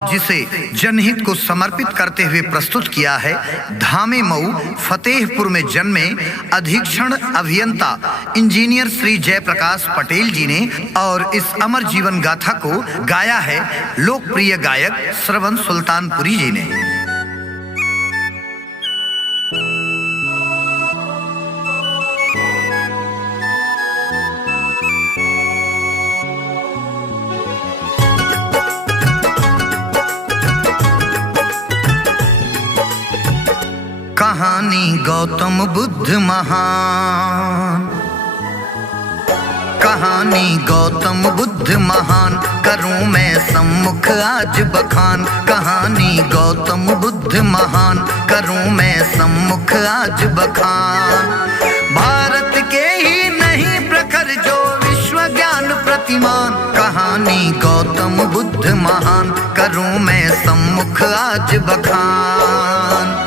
जिसे जनहित को समर्पित करते हुए प्रस्तुत किया है धामे मऊ फतेहपुर में जन्मे अधीक्षण अभियंता इंजीनियर श्री जयप्रकाश पटेल जी ने और इस अमर जीवन गाथा को गाया है लोकप्रिय गायक श्रवण सुल्तानपुरी जी ने। कहानी गौतम बुद्ध महान, कहानी गौतम बुद्ध महान, करूं मैं सम्मुख आज बखान। कहानी गौतम बुद्ध महान, करूं मैं सम्मुख आज बखान। भारत के ही नहीं प्रखर जो विश्व ज्ञान प्रतिमान। कहानी गौतम बुद्ध महान, करूं मैं सम्मुख आज बखान।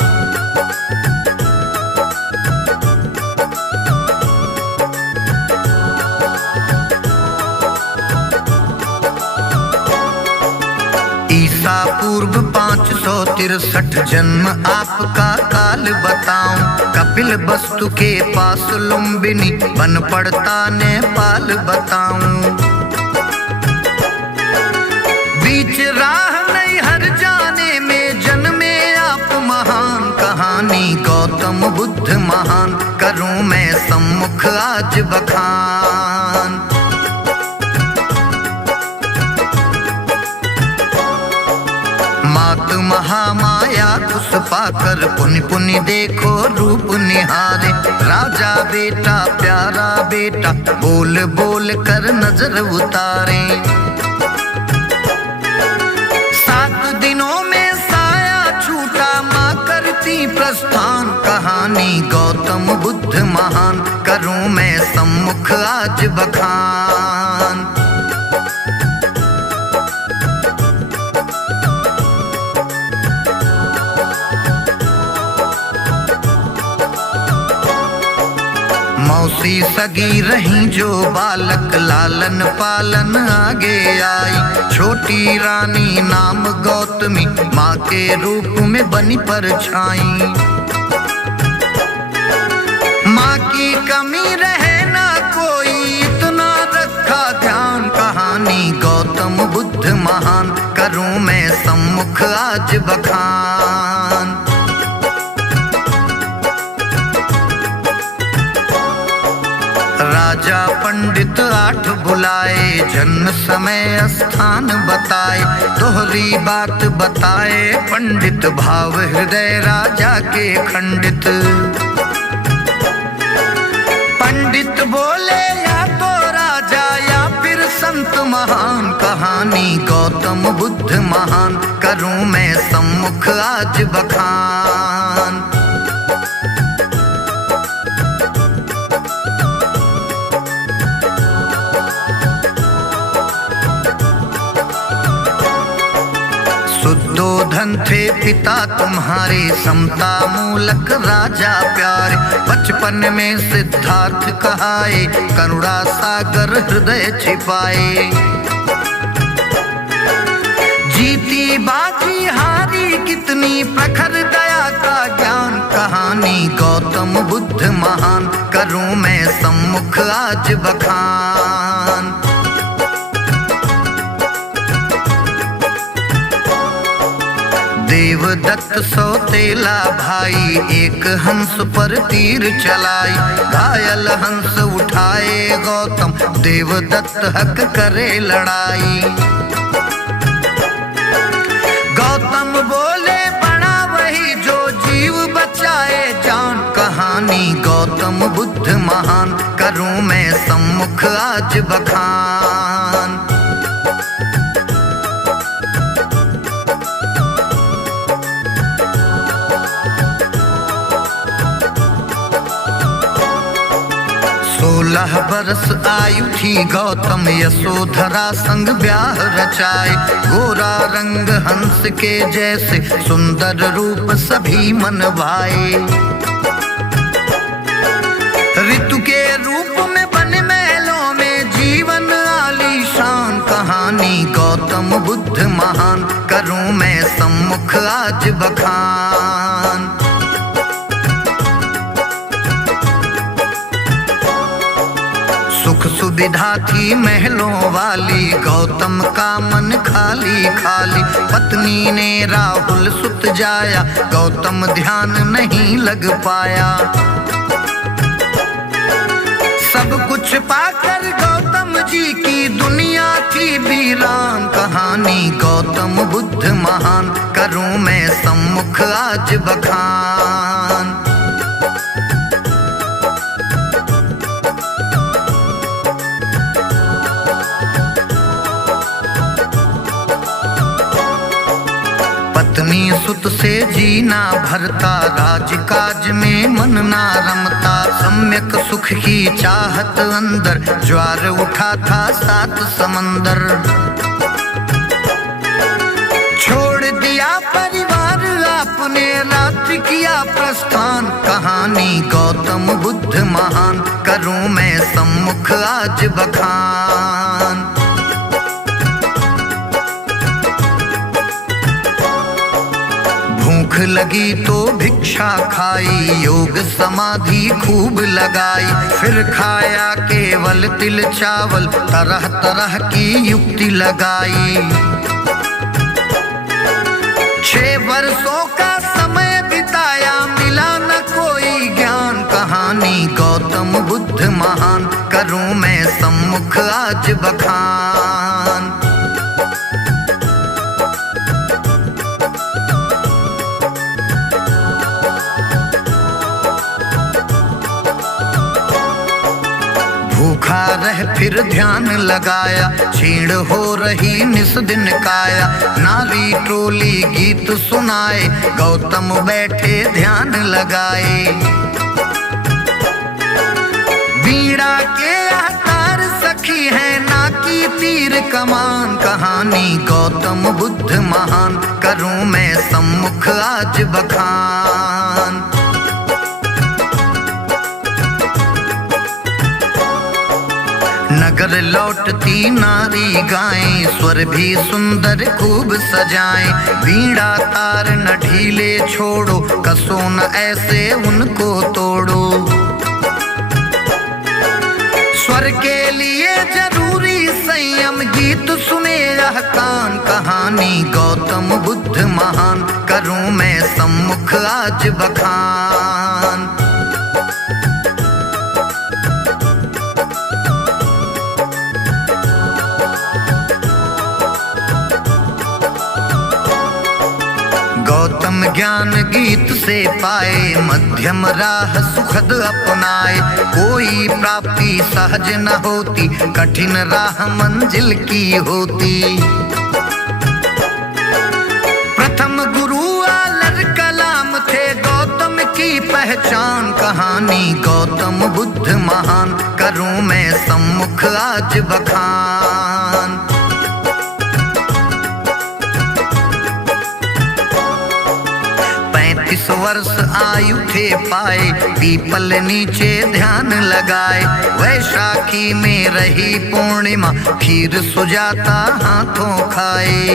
ईसा पूर्व 563 जन्म आपका काल बताऊं। कपिल वस्तु के पास लुम्बिनी बन पड़ता नेपाल बताऊं। बीच राह नहीं हर जाने में जन्मे आप महान। कहानी गौतम बुद्ध महान, करूं मैं सम्मुख आज बखान। मात महामाया खुश पाकर पुनि पुनि देखो रूप निहारे। राजा बेटा प्यारा बेटा बोल बोल कर नजर उतारे। 7 दिनों में साया छूटा माँ करती प्रस्थान। कहानी गौतम बुद्ध महान, करूं मैं सम्मुख आज बखान। मौसी सगी रही जो बालक लालन पालन आगे आई। छोटी रानी नाम गौतमी माँ के रूप में बनी परछाई। माँ की कमी रहे ना कोई इतना रखा ध्यान। कहानी गौतम बुद्ध महान, करूं मैं सम्मुख आज बखान। राजा पंडित 8 बुलाए, जन्म समय स्थान बताए। दोहरी बात बताए पंडित, भाव हृदय राजा के खंडित। पंडित बोले या तो राजा या फिर संत महान। कहानी गौतम बुद्ध महान, करूं मैं सम्मुख आज बखान। शुद्धोधन थे पिता तुम्हारे, समता मूलक राजा प्यारे। बचपन में सिद्धार्थ कहाए, करुणा सागर हृदय छिपाए। जीती बाजी हारी कितनी प्रखर दया का ज्ञान। कहानी गौतम बुद्ध महान, करूं मैं सम्मुख आज बखान। देवदत्त सौतेला भाई, एक हंस पर तीर चलाई। घायल हंस उठाए गौतम, देवदत्त हक करे लड़ाई। गौतम बोले बड़ा वही जो जीव बचाए जान। कहानी गौतम बुद्ध महान, करूं मैं सम्मुख आज बखान। सोलह बरस आयु थी गौतम, यशोधरा संग ब्याह रचाए। गोरा रंग हंस के जैसे सुंदर रूप सभी मन भाए। ऋतु के रूप में बने महलों में जीवन आलीशान। कहानी गौतम बुद्ध बुद्ध महान, करूं मैं सम्मुख आज बखान। सुख सुविधा थी महलों वाली, गौतम का मन खाली खाली। पत्नी ने राहुल सुत जाया, गौतम ध्यान नहीं लग पाया। सब कुछ पाकर गौतम जी की दुनिया थी वीरान। कहानी गौतम बुद्ध महान, करूं मैं सम्मुख आज बखान। पत्नी सुत से जीना भरता, राजकाज में मन ना रमता। सम्यक सुख की चाहत अंदर, ज्वार उठा था 7 समंदर। छोड़ दिया परिवार आपने, रात्रि किया प्रस्थान। कहानी गौतम बुद्ध महान, करूं मैं सम्मुख आज बखान। भूख लगी तो भिक्षा खाई, योग समाधि खूब लगाई। फिर खाया केवल तिल चावल, तरह तरह की युक्ति लगाई। 6 वर्षों का समय बिताया, मिला न कोई ज्ञान। कहानी गौतम बुद्ध महान, करूं मैं सम्मुख आज बखान। भूखा रह फिर ध्यान लगाया, छीण हो रही निस दिन काया। नारी टोली गीत सुनाए, गौतम बैठे ध्यान लगाए। बीड़ा के आकार सखी है, ना की तीर कमान। कहानी गौतम बुद्ध महान, करूं मैं सम्मुख आज बखान। नगर लौटती नारी गाएं, स्वर भी सुंदर खूब सजाएं। बीड़ा तार न ढीले छोड़ो, कसो न ऐसे उनको तोड़ो। स्वर के लिए जरूरी संयम, गीत सुने यह कान। कहानी गौतम बुद्ध महान, करूं मैं सम्मुख आज बखान। 'गौतम ज्ञान गीत से पाए, मध्यम राह सुखद अपनाए। कोई प्राप्ति सहज न होती, कठिन राह मंजिल की होती। प्रथम गुरु आलर कलाम थे, गौतम की पहचान। कहानी गौतम बुद्ध महान, करूं मैं सम्मुख आज बखान। 35 वर्ष आयु थे पाए, पीपल नीचे ध्यान लगाए। वैशाखी में रही पूर्णिमा, खीर सुजाता हाथों खाए।